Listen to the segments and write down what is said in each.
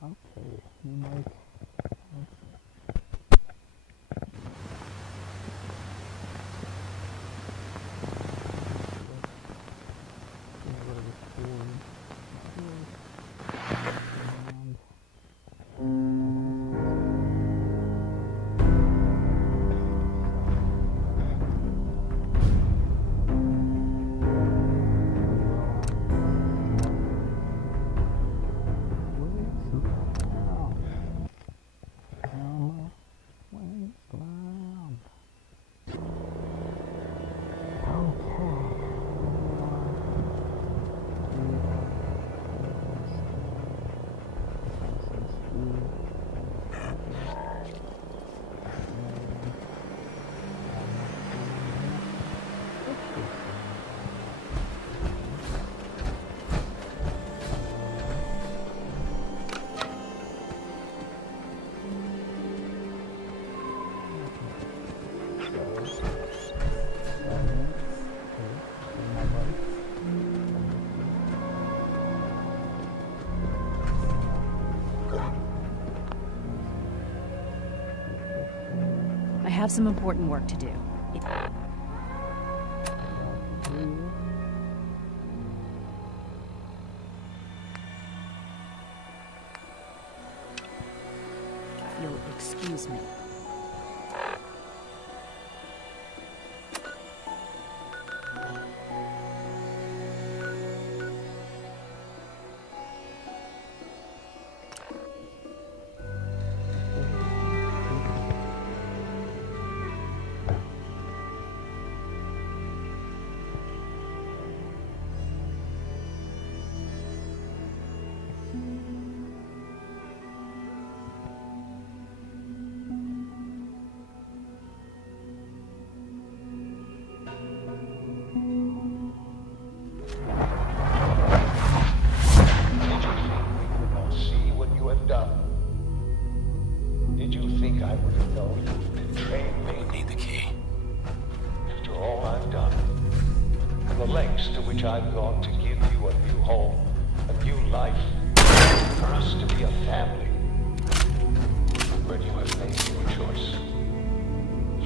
Okay, you might. I have some important work to do. If you'll excuse me. I've gone to give you a new home, a new life, for us to be a family. But you have made your choice.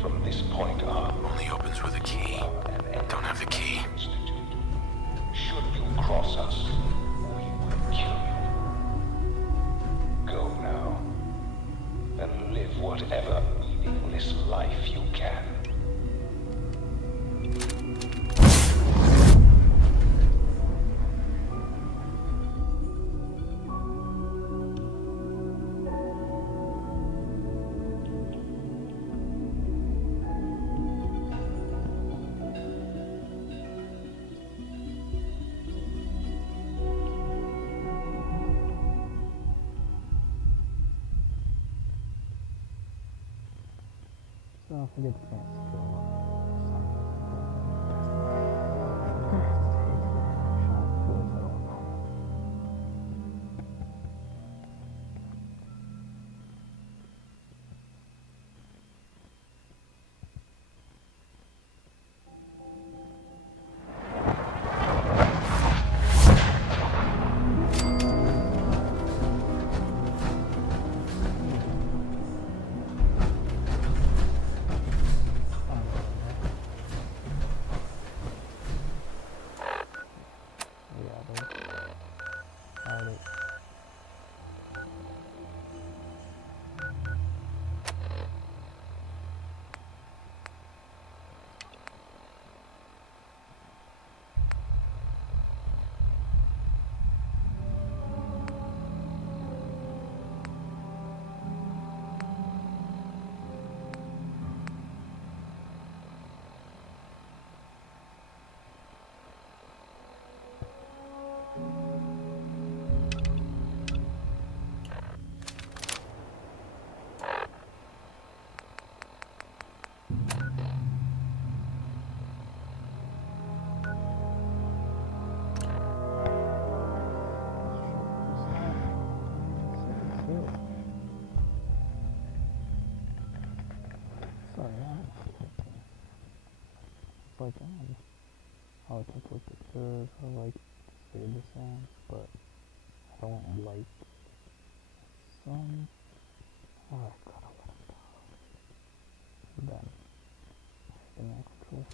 From this point on, only opens with a key. Don't have the key. Should you cross us, we will kill you. Go now, and live whatever meaningless life you can. Don't forget to finish the kill. Like how to put the curve, I like to say the sound, but I don't like some. Oh, I gotta let him go. Then, the next control.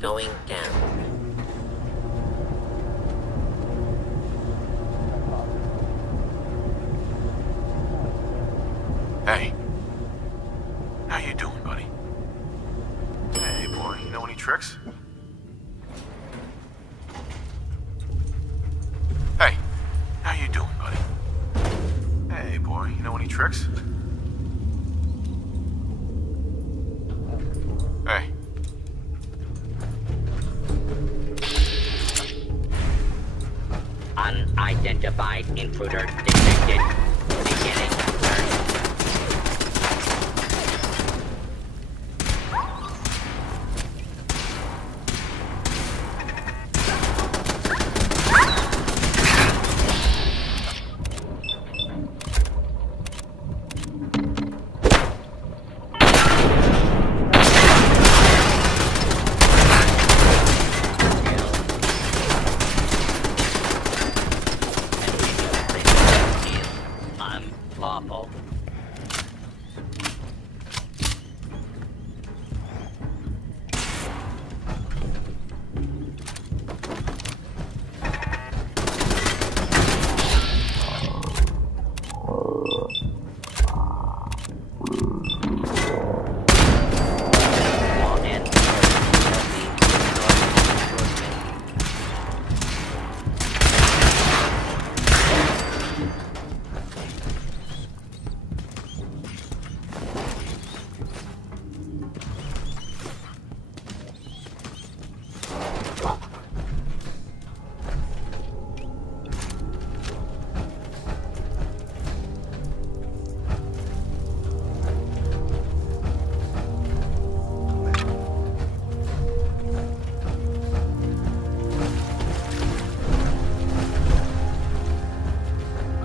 Going down. Hey. How you doing, buddy? Hey, boy, you know any tricks? Hey. How you doing, buddy? Hey, boy, you know any tricks? Hey. Unidentified intruder detected. Beginning search. Unlawful.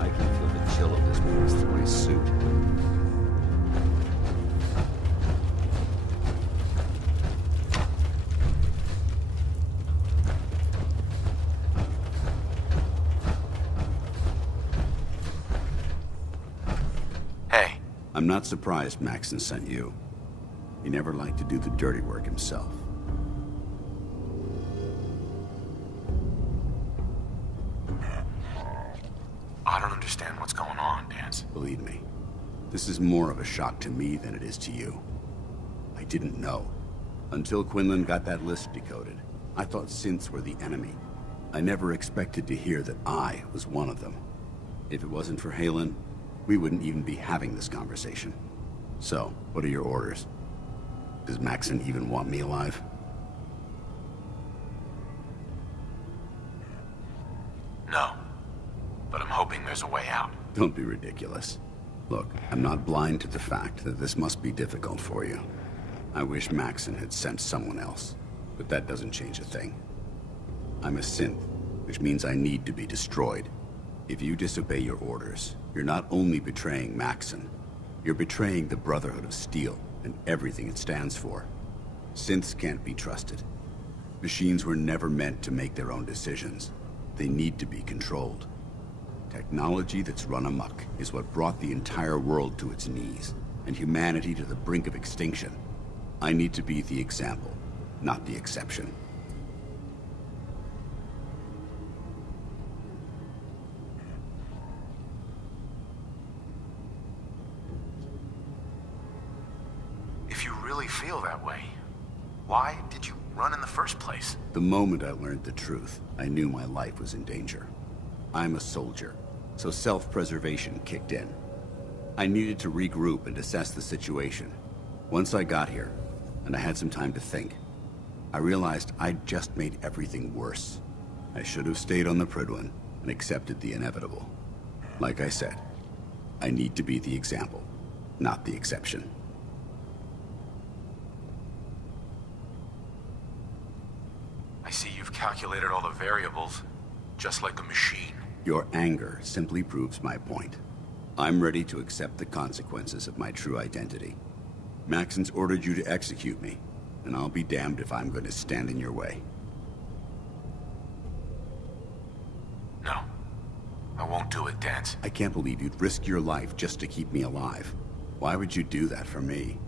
I can feel the chill of this breeze through my suit. Hey. I'm not surprised Maxson sent you. He never liked to do the dirty work himself. I don't understand what's going on, Danse. Believe me, This is more of a shock to me than it is to you. I didn't know. Until Quinlan got that list decoded, I thought synths were the enemy. I never expected to hear that I was one of them. If it wasn't for Halen, we wouldn't even be having this conversation. So, what are your orders? Does Maxon even want me alive? No. But I'm hoping there's a way out. Don't be ridiculous. Look, I'm not blind to the fact that this must be difficult for you. I wish Maxon had sent someone else, but that doesn't change a thing. I'm a synth, which means I need to be destroyed. If you disobey your orders, you're not only betraying Maxon, you're betraying the Brotherhood of Steel and everything it stands for. Synths can't be trusted. Machines were never meant to make their own decisions. They need to be controlled. Technology that's run amok is what brought the entire world to its knees, and humanity to the brink of extinction. I need to be the example, not the exception. If you really feel that way, why did you run in the first place? The moment I learned the truth, I knew my life was in danger. I'm a soldier, so self-preservation kicked in. I needed to regroup and assess the situation. Once I got here, and I had some time to think, I realized I'd just made everything worse. I should have stayed on the Prydwen and accepted the inevitable. Like I said, I need to be the example, not the exception. I see you've calculated all the variables, just like a machine. Your anger simply proves my point. I'm ready to accept the consequences of my true identity. Maxon's ordered you to execute me, and I'll be damned if I'm going to stand in your way. No, I won't do it, Danse. I can't believe you'd risk your life just to keep me alive. Why would you do that for me?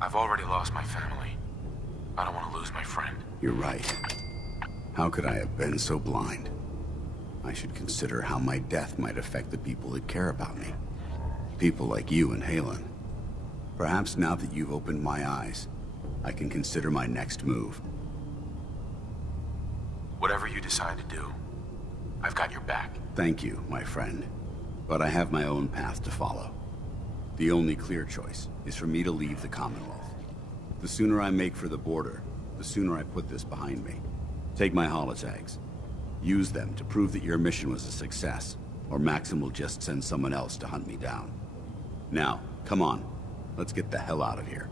I've already lost my family. I don't want to lose my friend. You're right. How could I have been so blind? I should consider how my death might affect the people that care about me. People like you and Halen. Perhaps now that you've opened my eyes, I can consider my next move. Whatever you decide to do, I've got your back. Thank you, my friend. But I have my own path to follow. The only clear choice is for me to leave the Commonwealth. The sooner I make for the border, the sooner I put this behind me. Take my holotags. Use them to prove that your mission was a success, or Maxim will just send someone else to hunt me down. Now, come on. Let's get the hell out of here.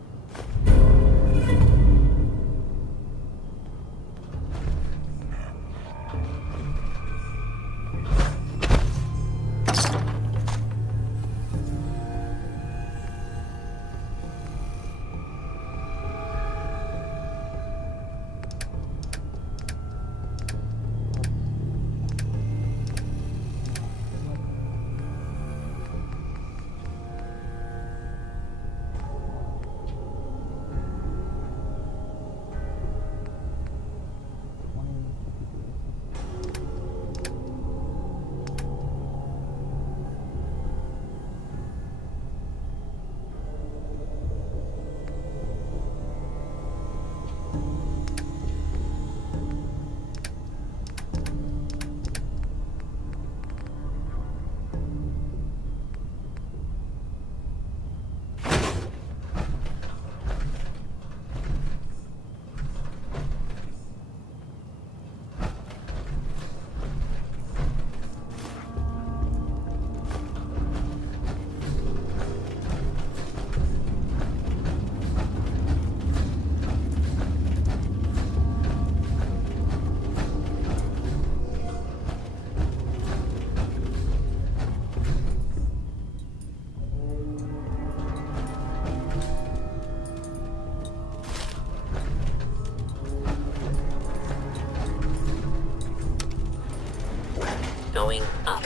Going up.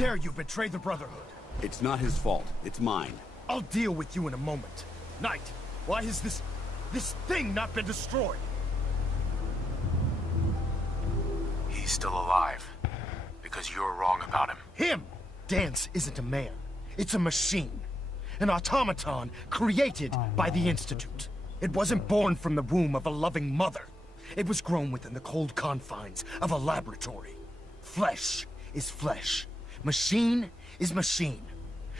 dare you betray the Brotherhood? It's not his fault. It's mine. I'll deal with you in a moment. Knight, why has this thing not been destroyed? He's still alive. Because you're wrong about him. Him! Danse isn't a man. It's a machine. An automaton created by the Institute. It wasn't born from the womb of a loving mother. It was grown within the cold confines of a laboratory. Flesh is flesh. Machine is machine.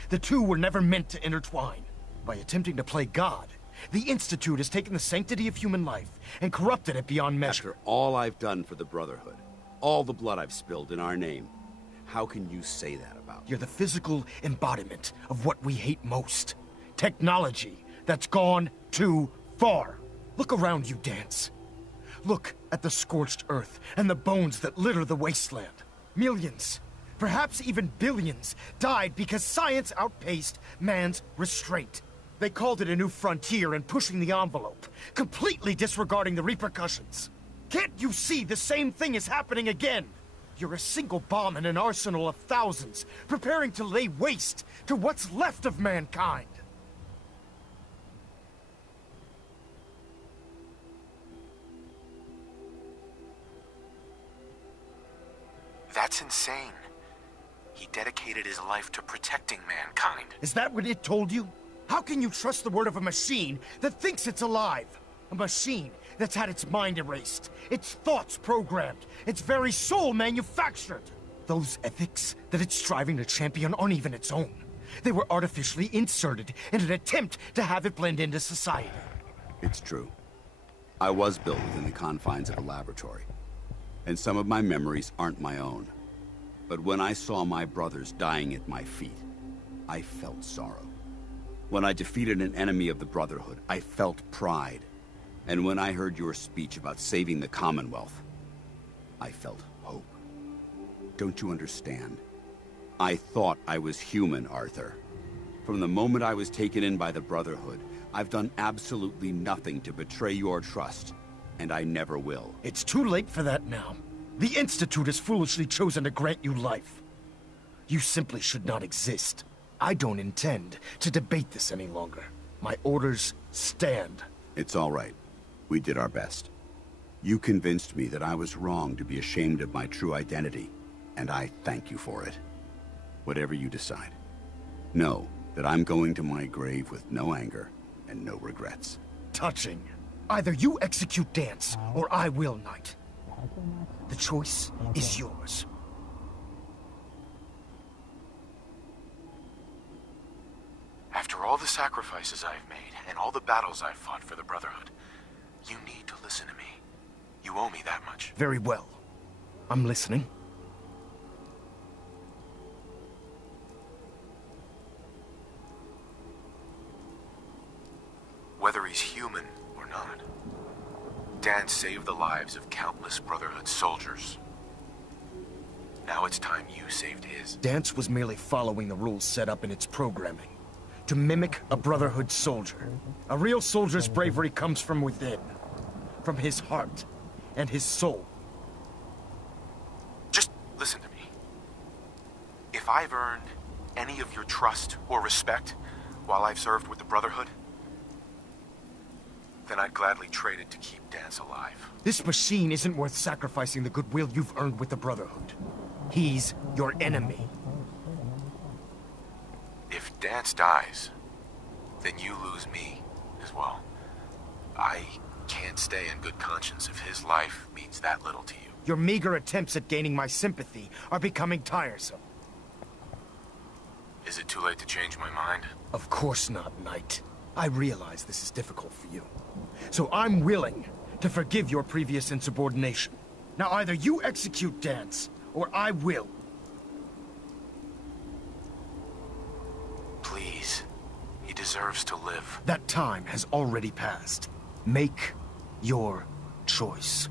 The two were never meant to intertwine. By attempting to play God, the Institute has taken the sanctity of human life and corrupted it beyond measure. After all I've done for the Brotherhood, all the blood I've spilled in our name, how can you say that about me? You're the physical embodiment of what we hate most. Technology that's gone too far. Look around you, Danse. Look at the scorched earth and the bones that litter the wasteland. Millions, perhaps even billions, died because science outpaced man's restraint. They called it a new frontier and pushing the envelope, completely disregarding the repercussions. Can't you see the same thing is happening again? You're a single bomb in an arsenal of thousands, preparing to lay waste to what's left of mankind. That's insane. He dedicated his life to protecting mankind. Is that what it told you? How can you trust the word of a machine that thinks it's alive? A machine that's had its mind erased, its thoughts programmed, its very soul manufactured. Those ethics that it's striving to champion aren't even its own. They were artificially inserted in an attempt to have it blend into society. It's true. I was built within the confines of a laboratory, and some of my memories aren't my own. But when I saw my brothers dying at my feet, I felt sorrow. When I defeated an enemy of the Brotherhood, I felt pride. And when I heard your speech about saving the Commonwealth, I felt hope. Don't you understand? I thought I was human, Arthur. From the moment I was taken in by the Brotherhood, I've done absolutely nothing to betray your trust, and I never will. It's too late for that now. The Institute has foolishly chosen to grant you life. You simply should not exist. I don't intend to debate this any longer. My orders stand. It's all right. We did our best. You convinced me that I was wrong to be ashamed of my true identity, and I thank you for it. Whatever you decide, know that I'm going to my grave with no anger and no regrets. Touching. Either you execute Danse, or I will, Knight. The choice is yours. After all the sacrifices I've made and all the battles I've fought for the Brotherhood, you need to listen to me. You owe me that much. Very well. I'm listening. Whether he's human or not, Danse saved the lives of countless Brotherhood soldiers. Now it's time you saved his. Danse was merely following the rules set up in its programming. To mimic a Brotherhood soldier. A real soldier's bravery comes from within. From his heart and his soul. Just listen to me. If I've earned any of your trust or respect while I've served with the Brotherhood, then I'd gladly trade it to keep Danse alive. This machine isn't worth sacrificing the goodwill you've earned with the Brotherhood. He's your enemy. If Danse dies, then you lose me as well. I can't stay in good conscience if his life means that little to you. Your meager attempts at gaining my sympathy are becoming tiresome. Is it too late to change my mind? Of course not, Knight. I realize this is difficult for you. So I'm willing to forgive your previous insubordination. Now either you execute Danse, or I will. Please. He deserves to live. That time has already passed. Make your choice.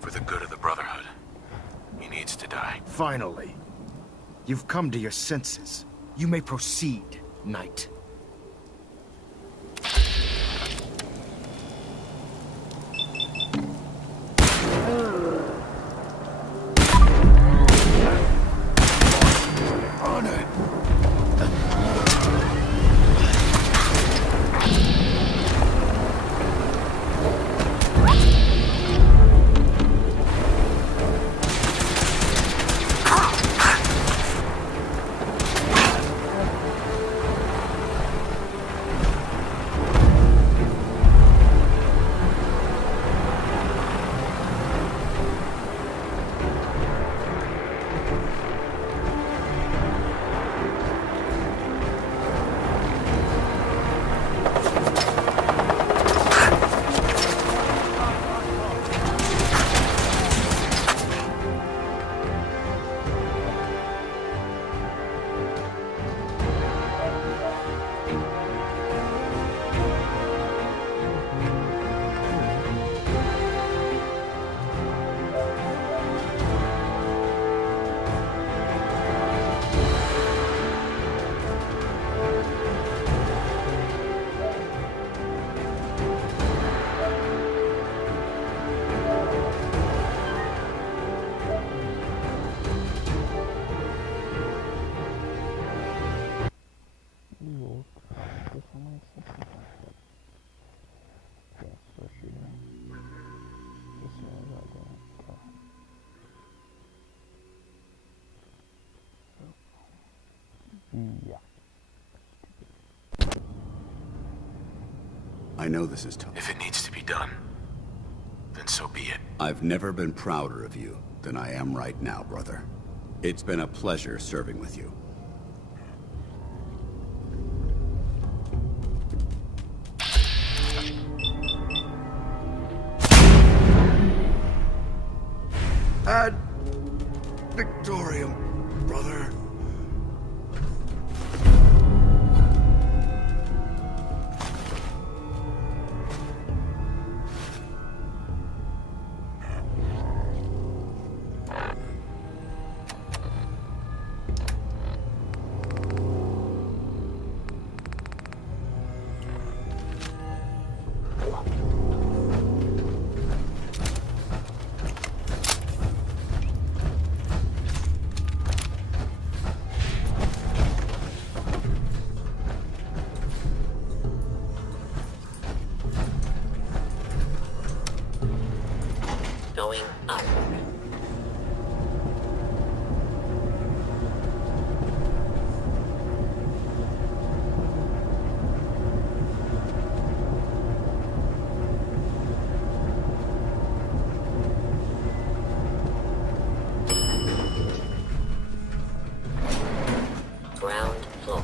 For the good of the Brotherhood, he needs to die. Finally, you've come to your senses. You may proceed, Knight. I know this is tough. If it needs to be done, then so be it. I've never been prouder of you than I am right now, brother. It's been a pleasure serving with you. Ad Victorium, brother. Going up. Ground floor.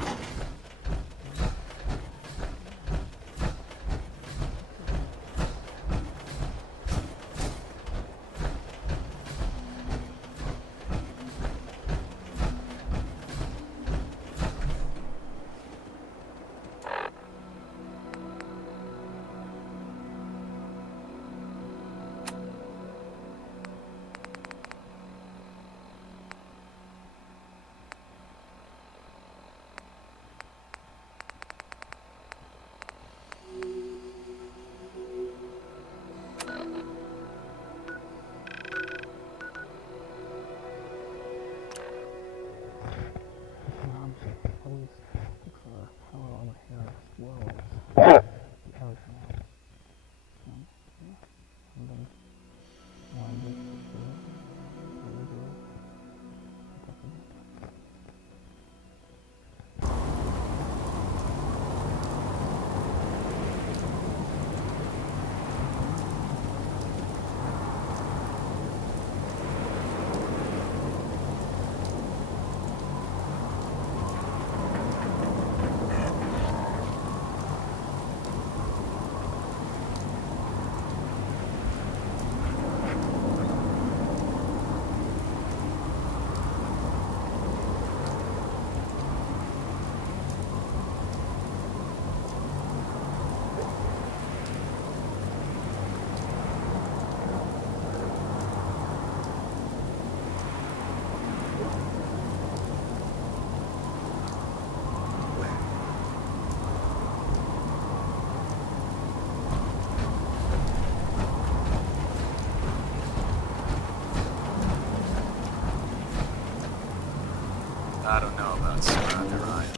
I don't know about Surrender Ryan.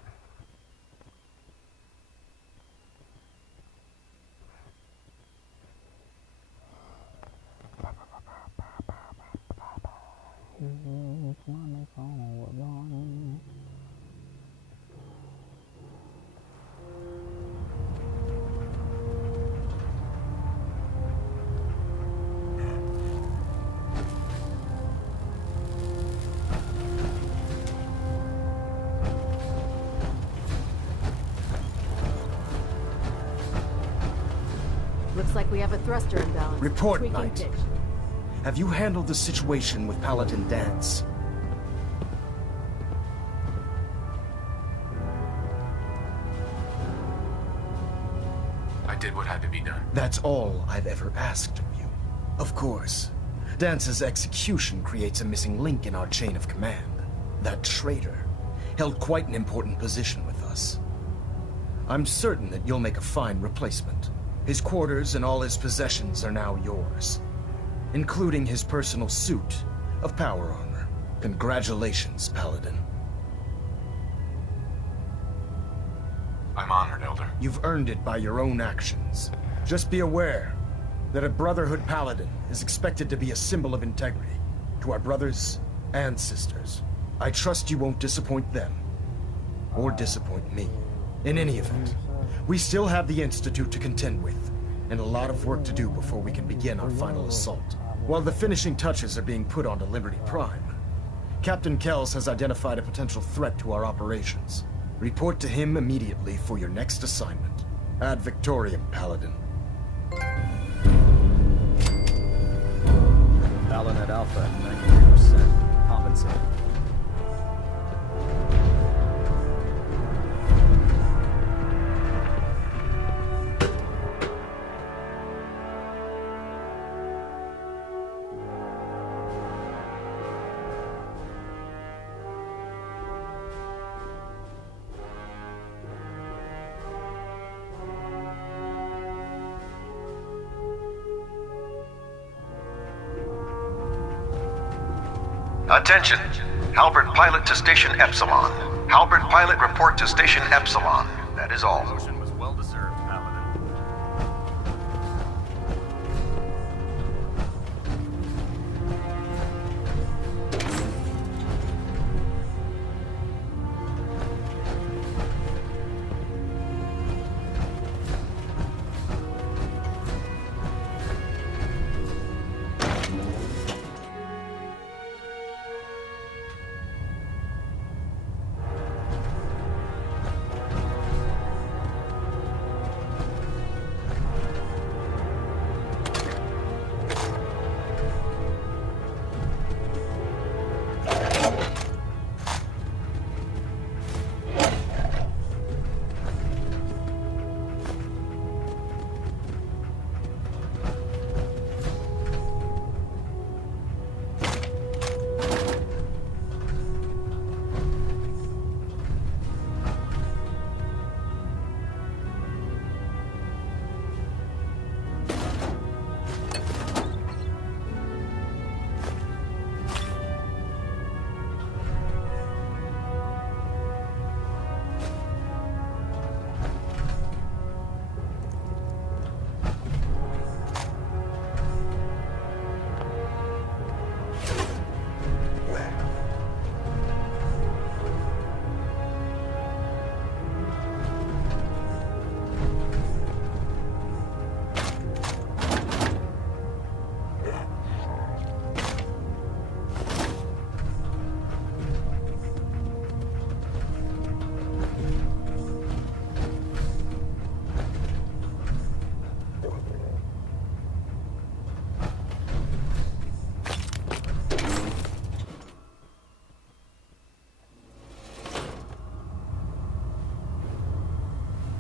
Looks like we have a thruster imbalance. Report, Tweaking Knight. pitch. Have you handled the situation with Paladin Danse? I did what had to be done. That's all I've ever asked of you. Of course, Dance's execution creates a missing link in our chain of command. That traitor held quite an important position with us. I'm certain that you'll make a fine replacement. His quarters and all his possessions are now yours, including his personal suit of power armor. Congratulations, Paladin. I'm honored, Elder. You've earned it by your own actions. Just be aware that a Brotherhood Paladin is expected to be a symbol of integrity to our brothers and sisters. I trust you won't disappoint them, or disappoint me. In any event, We still have the Institute to contend with, and a lot of work to do before we can begin our final assault. While the finishing touches are being put onto Liberty Prime, Captain Kells has identified a potential threat to our operations. Report to him immediately for your next assignment. Ad Victoriam, Paladin. Baronet Alpha, 93%. Compensated. Attention! Halbert Pilot to Station Epsilon. Halbert Pilot report to Station Epsilon. That is all. Promotion was well deserved, Paladin.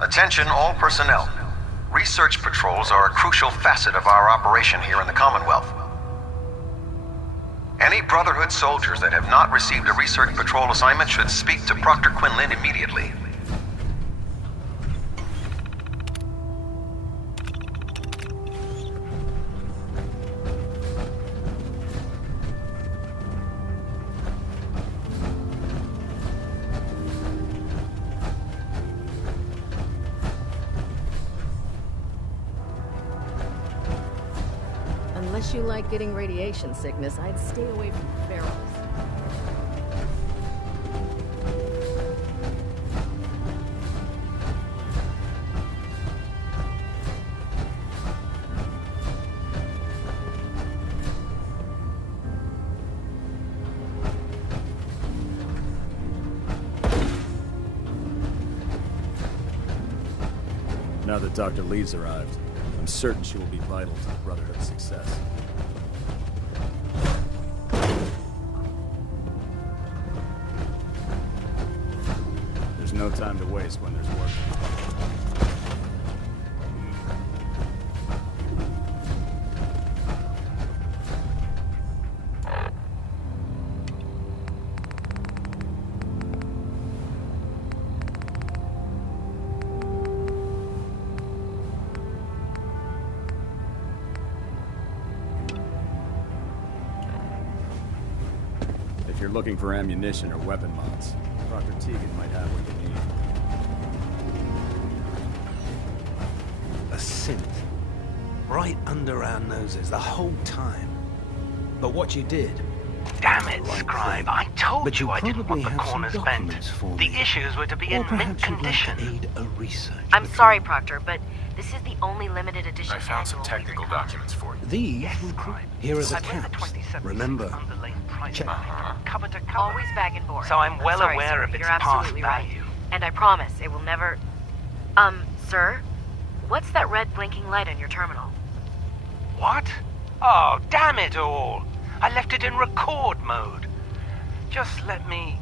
Attention all personnel. Research patrols are a crucial facet of our operation here in the Commonwealth. Any Brotherhood soldiers that have not received a research patrol assignment should speak to Proctor Quinlan immediately. Unless you like getting radiation sickness, I'd stay away from ferals. Now that Dr. Lee's arrived, I'm certain she will be vital to the Brotherhood's success. There's no time to waste when there's work. If you're looking for ammunition or weapon mods, Dr. Tegan might have what you need. A synth. Right under our noses the whole time. But what you did, damn it, like Scribe. that. I told But you I didn't probably want the have some corners bent. documents for The me. issues were to be Or in mint perhaps you'd like to condition. aid a research. I'm sorry, Proctor, but this is the only limited edition. I found some annual we technical recovered. documents for you. These? Yes, Scribe. Here are the I've read the caps. 2076 Remember, underlain price check. cover to cover. Always back and forth. So I'm well sorry, aware sir, of its you're past absolutely right. value. And I promise it will never... Sir? What's that red blinking light on your terminal? What? Oh, damn it all! I left it in record mode. Just let me...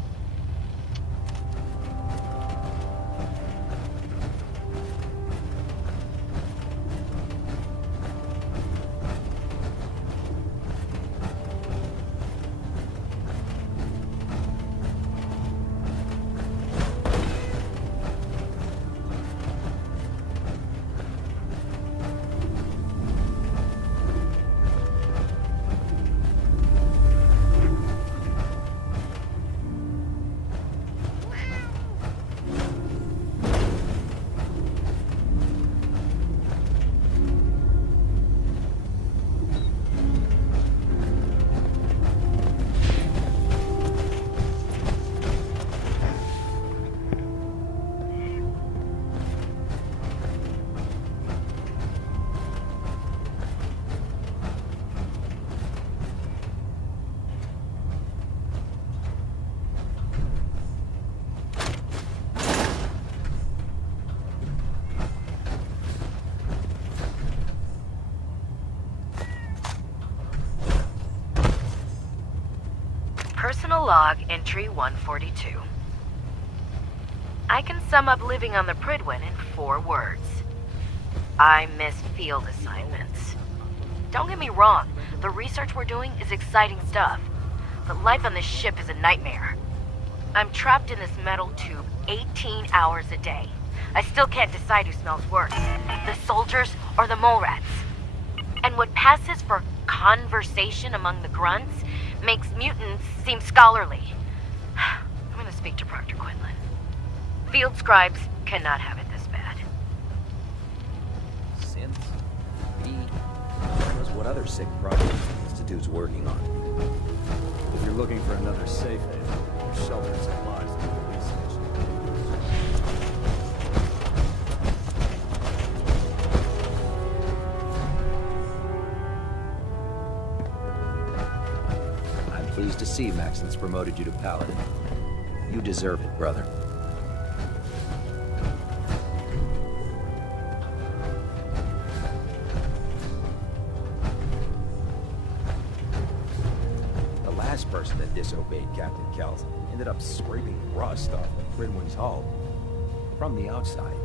Personal log entry 142. I can sum up living on the Prydwen in 4 words. I missed field assignments. Don't get me wrong, the research we're doing is exciting stuff, but life on this ship is a nightmare. I'm trapped in this metal tube 18 hours a day. I still can't decide who smells worse, the soldiers or the mole rats. And what passes for conversation among the grunts makes mutants seem scholarly. I'm gonna speak to Proctor Quinlan. Field scribes cannot have it this bad. Synths? B? Who knows what other sick projects the Institute's working on? If you're looking for another safe haven, your shelter supplies to the police station. I'm pleased to see Maxon's promoted you to Paladin. You deserve it, brother. The last person that disobeyed Captain Kells ended up scraping rust off the Prydwen's hull from the outside.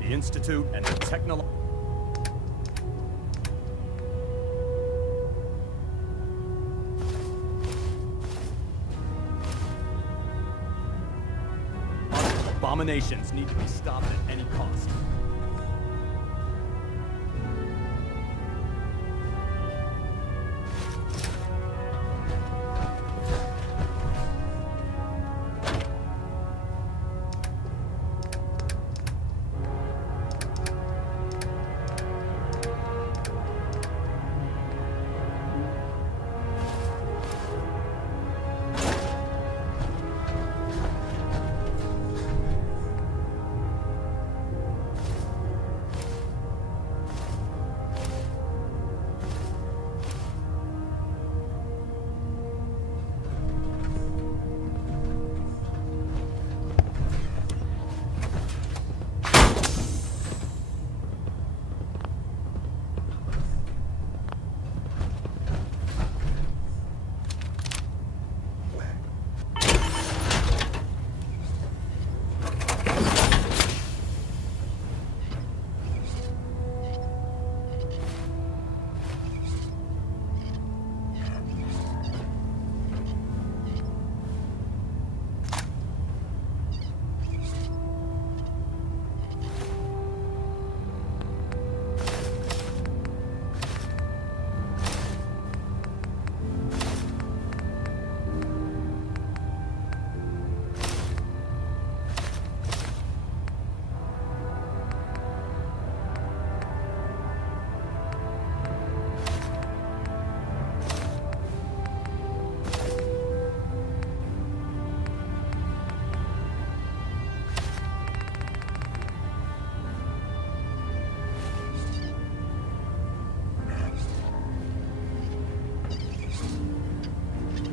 The Institute and the abominations need to be stopped at any cost.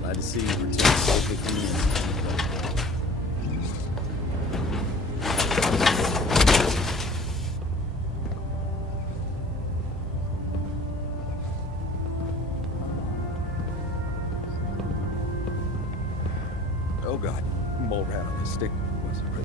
Glad to see you return safely from the incident. Oh god, mole rat on his stick wasn't